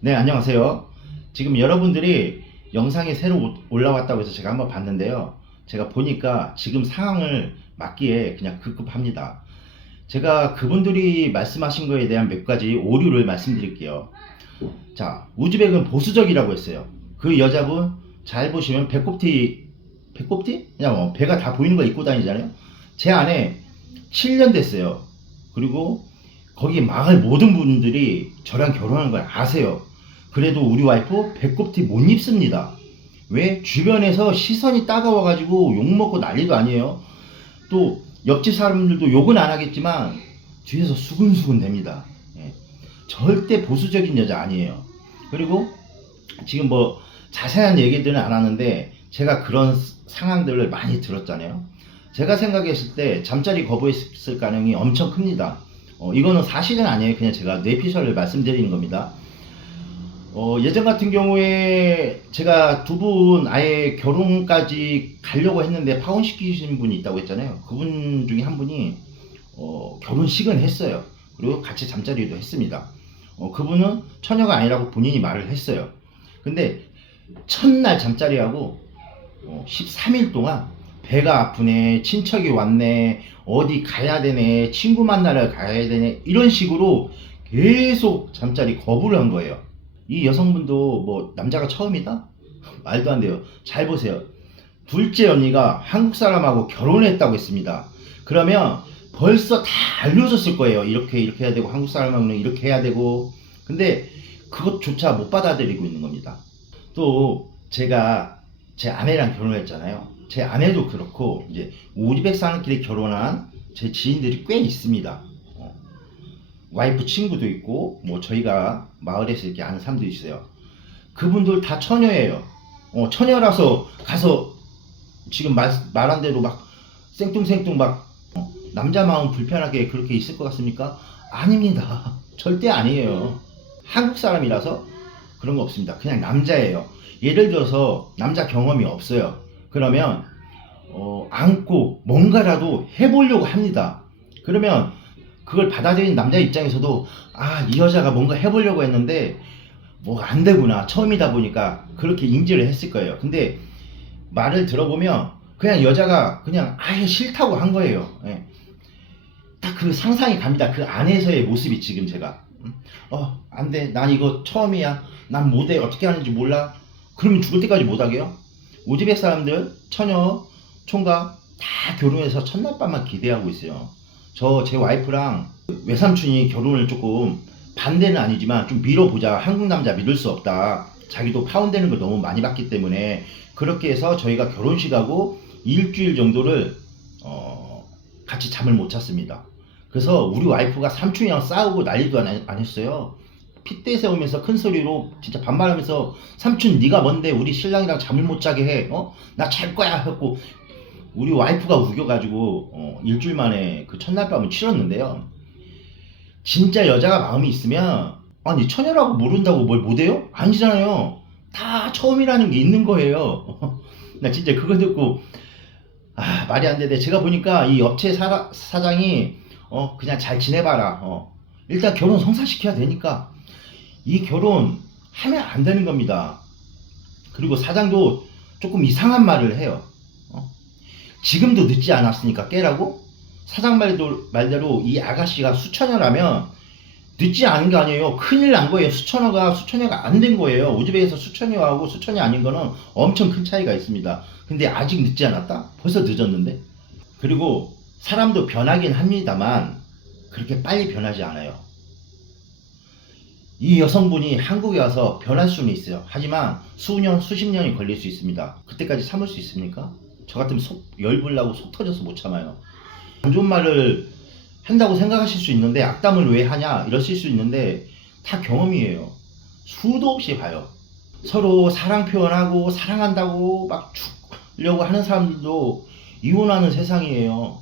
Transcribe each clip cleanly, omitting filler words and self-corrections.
네, 안녕하세요. 지금 여러분들이 영상이 새로 올라왔다고 해서 제가 한번 봤는데요. 제가 보니까 지금 상황을 맞기에 그냥 급급합니다. 제가 그분들이 말씀하신 거에 대한 몇 가지 오류를 말씀드릴게요. 자, 우즈벡은 보수적이라고 했어요. 그 여자분 잘 보시면 배꼽티? 그냥 배가 다 보이는 거 입고 다니잖아요. 제 아내 7년 됐어요. 그리고 거기 마을 모든 분들이 저랑 결혼한 걸 아세요. 그래도 우리 와이프 배꼽티 못 입습니다. 왜? 주변에서 시선이 따가워가지고 욕먹고 난리도 아니에요. 또 옆집 사람들도 욕은 안 하겠지만 뒤에서 수근수근 됩니다. 예. 절대 보수적인 여자 아니에요. 그리고 지금 뭐 자세한 얘기들은 안 하는데 제가 그런 상황들을 많이 들었잖아요. 제가 생각했을 때 잠자리 거부했을 가능성이 엄청 큽니다. 이거는 사실은 아니에요. 그냥 제가 뇌피셜을 말씀드리는 겁니다. 예전 같은 경우에 제가 두 분 아예 결혼까지 가려고 했는데 파혼시키신 분이 있다고 했잖아요. 그분 중에 한 분이 결혼식은 했어요. 그리고 같이 잠자리도 했습니다. 그분은 처녀가 아니라고 본인이 말을 했어요. 근데 첫날 잠자리하고 13일 동안 배가 아프네, 친척이 왔네, 어디 가야 되네, 친구 만나러 가야 되네, 이런 식으로 계속 잠자리 거부를 한 거예요. 이 여성분도 뭐 남자가 처음이다? 말도 안 돼요. 잘 보세요. 둘째 언니가 한국 사람하고 결혼했다고 했습니다. 그러면 벌써 다 알려졌을 거예요. 이렇게 해야 되고 한국 사람하고는 이렇게 해야 되고. 근데 그것조차 못 받아들이고 있는 겁니다. 또 제가 제 아내랑 결혼했잖아요. 제 아내도 그렇고 이제 우즈벡 사람끼리 결혼한 제 지인들이 꽤 있습니다. 와이프 친구도 있고 뭐 저희가 마을에서 이렇게 아는 사람도 있어요. 그분들 다 처녀예요. 처녀라서 가서 지금 말한 대로 막 생뚱생뚱 막 남자 마음 불편하게 그렇게 있을 것 같습니까? 아닙니다. 절대 아니에요. 한국 사람이라서 그런 거 없습니다. 그냥 남자예요. 예를 들어서 남자 경험이 없어요. 그러면 안고 뭔가라도 해보려고 합니다. 그러면 그걸 받아들인 남자 입장에서도 이 여자가 뭔가 해보려고 했는데 뭐 안 되구나, 처음이다 보니까 그렇게 인지를 했을 거예요. 근데 말을 들어보면 그냥 여자가 그냥 아예 싫다고 한 거예요. 예. 딱 그 상상이 갑니다. 그 안에서의 모습이 지금 제가 안 돼, 난 이거 처음이야, 난 못해, 어떻게 하는지 몰라. 그러면 죽을 때까지 못하게요. 우즈벡 사람들 처녀 총각 다 결혼해서 첫날 밤만 기대하고 있어요. 제 와이프랑 외삼촌이 결혼을 조금, 반대는 아니지만 좀 미뤄보자, 한국 남자 믿을 수 없다, 자기도 파혼되는 걸 너무 많이 봤기 때문에 그렇게 해서 저희가 결혼식하고 일주일 정도를 같이 잠을 못 잤습니다. 그래서 우리 와이프가 삼촌이랑 싸우고 난리도 안 했어요. 핏대 세우면서 큰 소리로 진짜 반말하면서 삼촌 네가 뭔데 우리 신랑이랑 잠을 못 자게 해? 나 잘 거야 했고, 우리 와이프가 우겨가지고 일주일 만에 그 첫날 밤을 치렀는데요. 진짜 여자가 마음이 있으면 아니 처녀라고 모른다고 뭘 못해요? 아니잖아요. 다 처음이라는 게 있는 거예요. 나 진짜 그거 듣고 말이 안 되네. 제가 보니까 이 업체 사장이 그냥 잘 지내봐라. 일단 결혼 성사시켜야 되니까 이 결혼 하면 안 되는 겁니다. 그리고 사장도 조금 이상한 말을 해요. 지금도 늦지 않았으니까 깨라고? 사장 말대로 이 아가씨가 수처녀라면 늦지 않은 게 아니에요. 큰일 난 거예요. 수처녀가 안 된 거예요. 우즈벡에서 수처녀하고 수처녀 아닌 거는 엄청 큰 차이가 있습니다. 근데 아직 늦지 않았다? 벌써 늦었는데? 그리고 사람도 변하긴 합니다만 그렇게 빨리 변하지 않아요. 이 여성분이 한국에 와서 변할 수는 있어요. 하지만 수년, 수십 년이 걸릴 수 있습니다. 그때까지 참을 수 있습니까? 저 같으면 열불나고 속 터져서 못 참아요. 안 좋은 말을 한다고 생각하실 수 있는데 악담을 왜 하냐 이러실 수 있는데 다 경험이에요. 수도 없이 봐요. 서로 사랑 표현하고 사랑한다고 막 죽려고 하는 사람들도 이혼하는 세상이에요.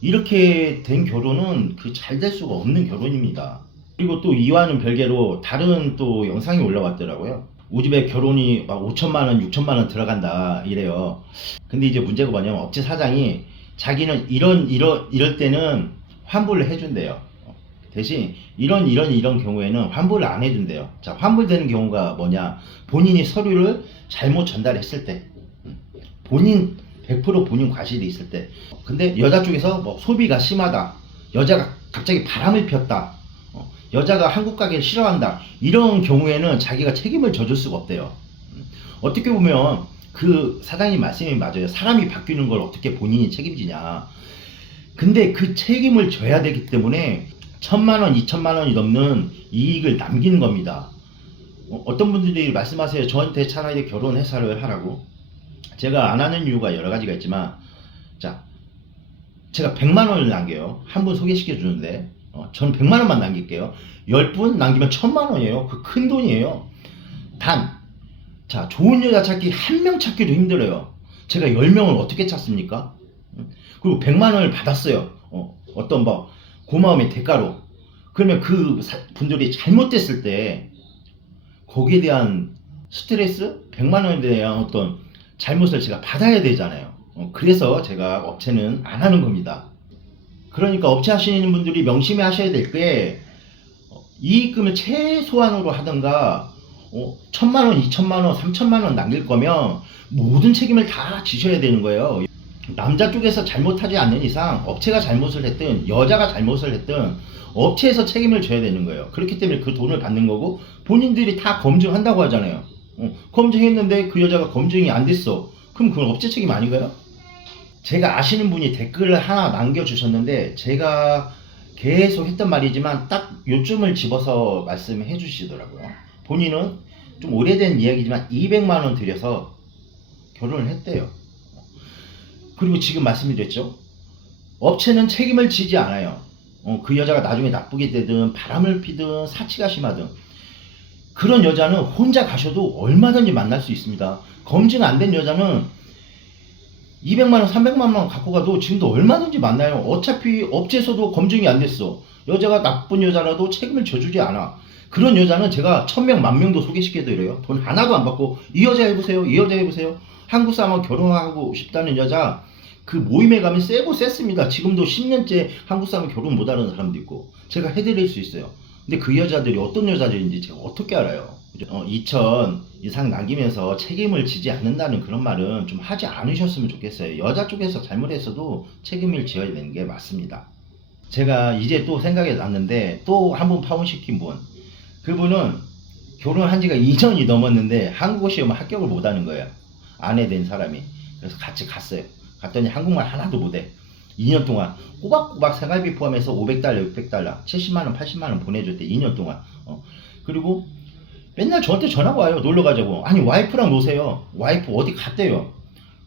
이렇게 된 결혼은 잘 될 수가 없는 결혼입니다. 그리고 또 이와는 별개로 다른 또 영상이 올라왔더라고요. 우즈벡 결혼이 막 5천만 원, 6천만 원 들어간다 이래요. 근데 이제 문제가 뭐냐면 업체 사장이 자기는 이럴 때는 환불을 해준대요. 대신 이런 경우에는 환불을 안 해준대요. 자, 환불되는 경우가 뭐냐? 본인이 서류를 잘못 전달했을 때, 본인 100% 본인 과실이 있을 때. 근데 여자 쪽에서 뭐 소비가 심하다, 여자가 갑자기 바람을 피웠다, 여자가 한국 가게를 싫어한다, 이런 경우에는 자기가 책임을 져줄 수가 없대요. 어떻게 보면 그 사장님 말씀이 맞아요. 사람이 바뀌는 걸 어떻게 본인이 책임지냐. 근데 그 책임을 져야 되기 때문에 1,000만원, 2,000만원이 넘는 이익을 남기는 겁니다. 어떤 분들이 말씀하세요. 저한테 차라리 결혼 회사를 하라고. 제가 안 하는 이유가 여러 가지가 있지만, 자, 제가 100만원을 남겨요. 한 분 소개시켜 주는데, 저는 100만원만 남길게요. 10분 남기면 1,000만원이에요. 그 큰 돈이에요. 자, 좋은 여자 찾기 한 명 찾기도 힘들어요. 제가 10명을 어떻게 찾습니까? 그리고 100만원을 받았어요. 어떤 뭐 고마움의 대가로. 그러면 그 분들이 잘못됐을 때 거기에 대한 스트레스, 100만원에 대한 어떤 잘못을 제가 받아야 되잖아요. 그래서 제가 업체는 안 하는 겁니다. 그러니까 업체 하시는 분들이 명심해 하셔야 될 게, 이익금을 최소한으로 하던가, 1,000만원, 2,000만원, 3,000만원 남길 거면 모든 책임을 다 지셔야 되는 거예요. 남자 쪽에서 잘못하지 않는 이상 업체가 잘못을 했든 여자가 잘못을 했든 업체에서 책임을 져야 되는 거예요. 그렇기 때문에 그 돈을 받는 거고, 본인들이 다 검증한다고 하잖아요. 검증했는데 그 여자가 검증이 안 됐어. 그럼 그건 업체 책임 아닌가요? 제가 아시는 분이 댓글을 하나 남겨주셨는데, 제가 계속 했던 말이지만 딱 요점을 집어서 말씀해 주시더라고요. 본인은 좀 오래된 이야기지만 200만원 들여서 결혼을 했대요. 그리고 지금 말씀드렸죠. 업체는 책임을 지지 않아요. 그 여자가 나중에 나쁘게 되든 바람을 피든 사치가 심하든, 그런 여자는 혼자 가셔도 얼마든지 만날 수 있습니다. 검증 안 된 여자는 200만원, 300만원 갖고 가도 지금도 얼마든지 만나요. 어차피 업체에서도 검증이 안 됐어. 여자가 나쁜 여자라도 책임을 져주지 않아. 그런 여자는 제가 1,000명, 10,000명도 소개시켜드려요. 돈 하나도 안 받고, 이 여자 해보세요, 이 여자 해보세요. 한국 사람하고 결혼하고 싶다는 여자, 그 모임에 가면 세고 셌습니다. 지금도 10년째 한국 사람하고 결혼 못하는 사람도 있고, 제가 해드릴 수 있어요. 근데 그 여자들이 어떤 여자들인지 제가 어떻게 알아요? 2천 이상 남기면서 책임을 지지 않는다는 그런 말은 좀 하지 않으셨으면 좋겠어요. 여자 쪽에서 잘못했어도 책임을 져야 되는 게 맞습니다. 제가 이제 또 생각이 났는데, 또 한 분 파혼시킨 분, 그분은 결혼한 지가 2년이 넘었는데 한국어 시험을 합격을 못하는 거예요. 아내 된 사람이. 그래서 같이 갔어요. 갔더니 한국말 하나도 못해. 2년 동안 꼬박꼬박 생활비 포함해서 500달러, 600달러, 70만원, 80만원 보내줬대. 2년 동안. 그리고 맨날 저한테 전화가 와요. 놀러 가자고. 아니, 와이프랑 노세요. 와이프 어디 갔대요.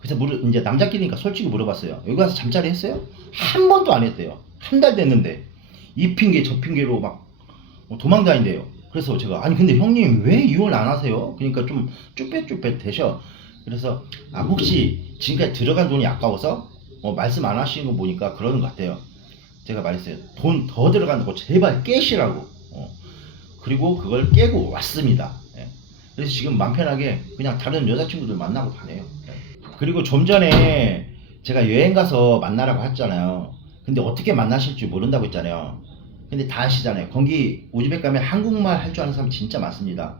그래서 이제 남자끼리니까 솔직히 물어봤어요. 여기 가서 잠자리 했어요? 한 번도 안 했대요. 한 달 됐는데 이 핑계 저 핑계로 막 도망 다닌대요. 그래서 제가, 아니 근데 형님 왜 이혼 안 하세요? 그러니까 좀 쭈뼛쭈뼛 되셔. 그래서 혹시 지금까지 들어간 돈이 아까워서 말씀 안 하시는 거 보니까 그러는 것 같아요. 제가 말했어요. 돈 더 들어간다고 제발 깨시라고. 그리고 그걸 깨고 왔습니다. 예. 그래서 지금 맘 편하게 그냥 다른 여자친구들 만나고 다녀요. 예. 그리고 좀 전에 제가 여행 가서 만나라고 했잖아요. 근데 어떻게 만나실지 모른다고 했잖아요. 근데 다 아시잖아요. 거기 우즈벡 가면 한국말 할 줄 아는 사람 진짜 많습니다.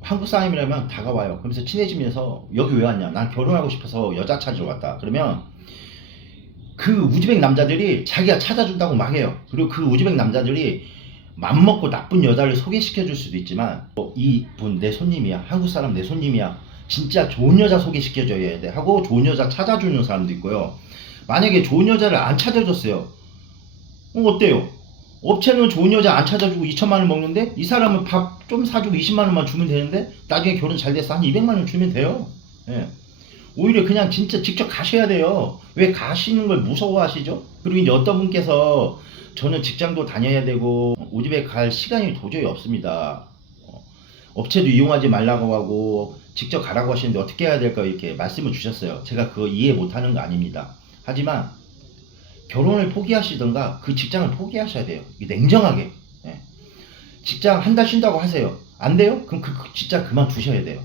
한국 사람이라면 다가와요. 그러면서 친해지면서 여기 왜 왔냐? 난 결혼하고 싶어서 여자 찾으러 왔다. 그러면 그 우즈벡 남자들이 자기가 찾아준다고 막 해요. 그리고 그 우즈벡 남자들이 맘먹고 나쁜 여자를 소개시켜 줄 수도 있지만, 이분 내 손님이야, 한국 사람 내 손님이야, 진짜 좋은 여자 소개시켜 줘야 돼 하고 좋은 여자 찾아주는 사람도 있고요. 만약에 좋은 여자를 안 찾아줬어요. 어때요? 업체는 좋은 여자 안 찾아주고 2천만원 먹는데, 이 사람은 밥 좀 사주고 20만원만 주면 되는데, 나중에 결혼 잘 돼서 한 200만원 주면 돼요. 예. 오히려 그냥 진짜 직접 가셔야 돼요. 왜 가시는 걸 무서워하시죠? 그리고 이제 어떤 분께서, 저는 직장도 다녀야 되고 우즈벡 갈 시간이 도저히 없습니다. 업체도 이용하지 말라고 하고 직접 가라고 하시는데 어떻게 해야 될까, 이렇게 말씀을 주셨어요. 제가 그거 이해 못하는 거 아닙니다. 하지만 결혼을 포기하시던가 그 직장을 포기하셔야 돼요. 냉정하게. 예. 직장 한 달 쉰다고 하세요. 안 돼요? 그럼 그 직장 그만두셔야 돼요.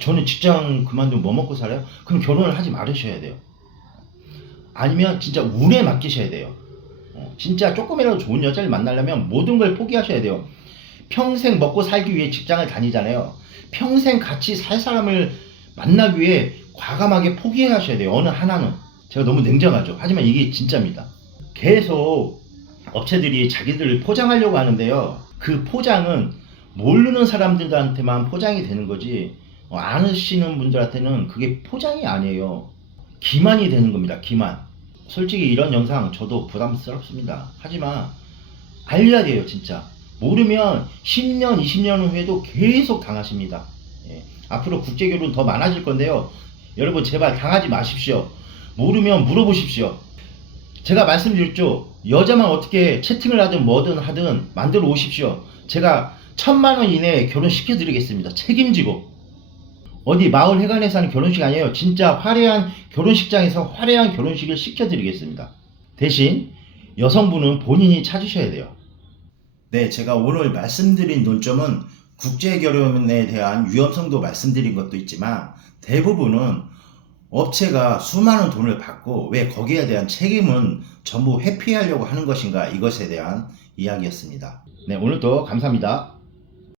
저는 직장 그만두면 뭐 먹고 살아요? 그럼 결혼을 하지 말으셔야 돼요. 아니면 진짜 운에 맡기셔야 돼요. 진짜 조금이라도 좋은 여자를 만나려면 모든 걸 포기하셔야 돼요. 평생 먹고 살기 위해 직장을 다니잖아요. 평생 같이 살 사람을 만나기 위해 과감하게 포기하셔야 돼요. 어느 하나는. 제가 너무 냉정하죠. 하지만 이게 진짜입니다. 계속 업체들이 자기들을 포장하려고 하는데요. 그 포장은 모르는 사람들한테만 포장이 되는 거지, 아시는 분들한테는 그게 포장이 아니에요. 기만이 되는 겁니다. 기만. 솔직히 이런 영상 저도 부담스럽습니다. 하지만 알려야 돼요. 진짜 모르면 10년 20년 후에도 계속 당하십니다. 예. 앞으로 국제결혼 더 많아질 건데요. 여러분 제발 당하지 마십시오. 모르면 물어보십시오. 제가 말씀드렸죠. 여자만 어떻게 채팅을 하든 뭐든 하든 만들어 오십시오. 제가 1000만원 이내에 결혼시켜 드리겠습니다. 책임지고. 어디 마을 회관에서 하는 결혼식 아니에요. 진짜 화려한 결혼식장에서 화려한 결혼식을 시켜드리겠습니다. 대신 여성분은 본인이 찾으셔야 돼요. 네, 제가 오늘 말씀드린 논점은 국제결혼에 대한 위험성도 말씀드린 것도 있지만, 대부분은 업체가 수많은 돈을 받고 왜 거기에 대한 책임은 전부 회피하려고 하는 것인가, 이것에 대한 이야기였습니다. 네, 오늘도 감사합니다.